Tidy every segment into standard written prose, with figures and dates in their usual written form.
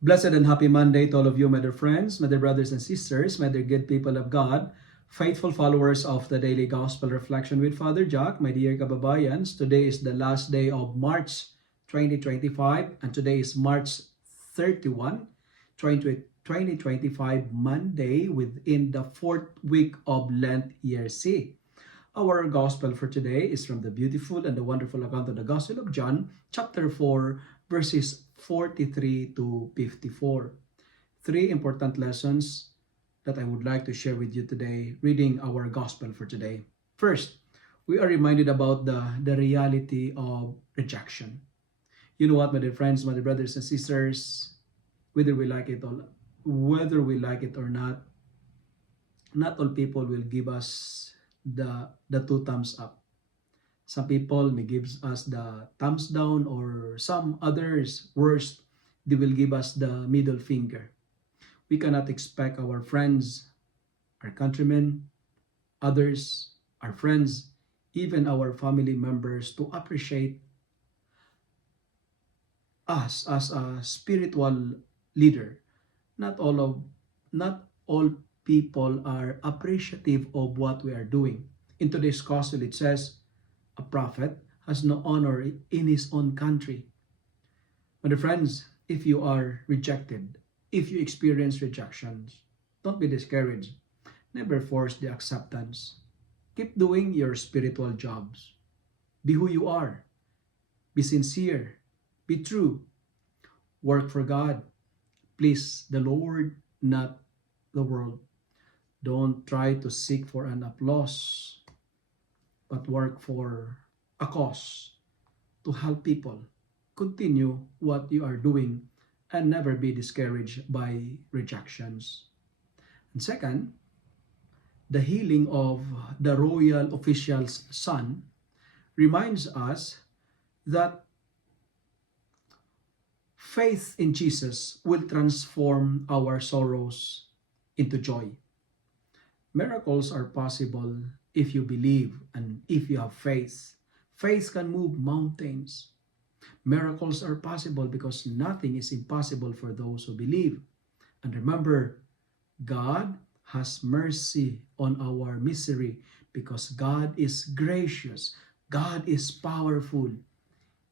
Blessed and happy Monday to all of you, my dear friends, my dear brothers and sisters, my dear good people of God, faithful followers of the Daily Gospel Reflection with Father Jack, my dear kababayans. Today is the last day of March 2025, and today is March 31, 2025, Monday within the fourth week of Lent Year C. Our gospel for today is from the beautiful and the wonderful account of the Gospel of John, chapter 4, verses 43 to 54. Three important lessons that I would like to share with you today, reading our gospel for today. First, we are reminded about the reality of rejection. You know what, my dear friends, my dear brothers and sisters, whether we like it or not all people will give us the two thumbs up. Some people may give us the thumbs down, or some others, worst, they will give us the middle finger. We cannot expect our friends, our countrymen, others, our friends, even our family members to appreciate us as a spiritual leader. Not all people are appreciative of what we are doing. In today's gospel, it says, a prophet has no honor in his own country. My dear friends, if you are rejected, if you experience rejections, don't be discouraged. Never force the acceptance. Keep doing your spiritual jobs. Be who you are. Be sincere. Be true. Work for God. Please the Lord, not the world. Don't try to seek for an applause, but work for a cause to help people. Continue what you are doing and never be discouraged by rejections. And second, the healing of the royal official's son reminds us that faith in Jesus will transform our sorrows into joy. Miracles are possible if you believe and if you have faith. Faith can move mountains. Miracles are possible because nothing is impossible for those who believe. And remember, God has mercy on our misery because God is gracious. God is powerful.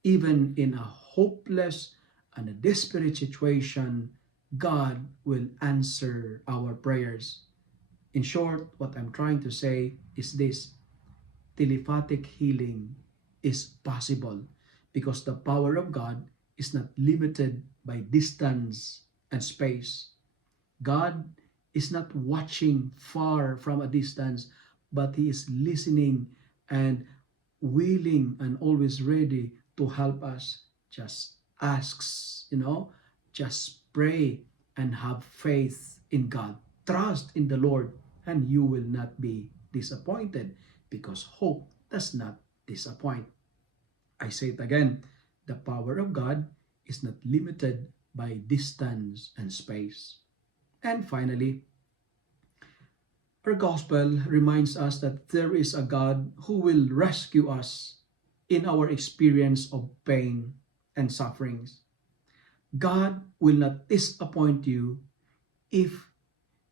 Even in a hopeless and a desperate situation, God will answer our prayers. In short, what I'm trying to say is this: telepathic healing is possible because the power of God is not limited by distance and space. God is not watching far from a distance, but He is listening and willing and always ready to help us. Just asks, just pray and have faith in God. Trust in the Lord, and you will not be disappointed because hope does not disappoint. I say it again, the power of God is not limited by distance and space. And finally, our gospel reminds us that there is a God who will rescue us in our experience of pain and sufferings. God will not disappoint you if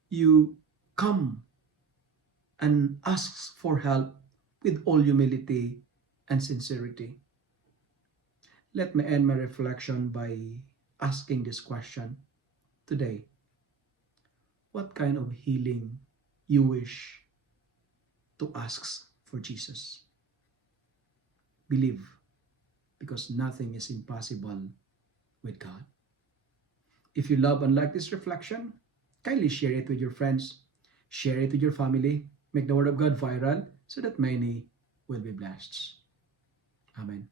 you come and asks for help with all humility and sincerity. Let me end my reflection by asking this question today. What kind of healing you wish to ask for Jesus? Believe, because nothing is impossible with God. If you love and like this reflection, kindly share it with your friends, share it with your family, make the Word of God viral so that many will be blessed. Amen.